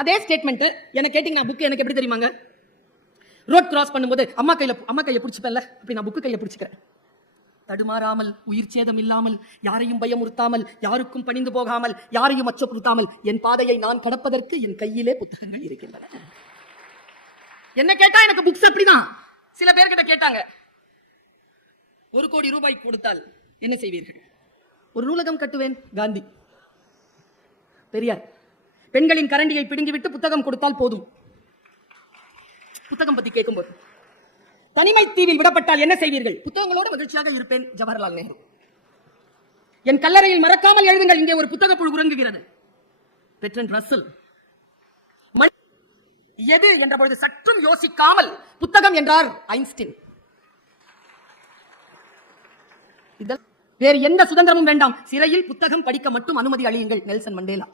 அதே ஸ்டேட்மெண்ட் என்ன கேட்டீங்கன்னா புக் எனக்கு எப்படி தெரியுமாங்க? ரோட் கிராஸ் பண்ணும்போது அம்மா கையை பிடிச்சிப்பேன்ல, அப்படி நான் புக்கு கையை பிடிச்சிக்கிறேன். தடுமாறாமல், உயிர் சேதம் இல்லாமல், யாரையும் பயமுறுத்தாமல், யாருக்கும் பணிந்து போகாமல், யாரையும் அச்சப்படுத்தாமல் என் பாதையை நான் கடப்பதற்கு என் கையிலே புத்தகங்கள் இருக்கின்றன. என்ன கேட்டா எனக்கு புக்ஸ் அப்படிதான். சில பேர்கிட்ட கேட்டாங்க, 1 கோடி ரூபாய் கொடுத்தால் என்ன செய்வீர்கள்? ஒரு நூலகம் கட்டுவேன். காந்தி, பெரியார். பெண்களின் கரண்டியை பிடுங்கிவிட்டு புத்தகம் கொடுத்தால் போதும். புத்தகம் பத்தி கேட்கும்போது, தனிமை தீவில் விடப்பட்டால் என்ன செய்வீர்கள்? புத்தகங்களோடு மகிழ்ச்சியாக இருப்பேன். ஜவஹர்லால் நேரு. என் கல்லறையில் மறக்காமல் எழுதுங்கள், இங்கே ஒரு புத்தக புழு உறங்குகிறது. Bertrand Russell. எது என்ற பொழுது சற்றும் யோசிக்காமல் புத்தகம் என்றார் ஐன்ஸ்டீன். வேறு எந்த சுதந்திரமும் வேண்டாம், சிறையில் புத்தகம் படிக்க மட்டும் அனுமதி அளியுங்கள். Nelson Mandela.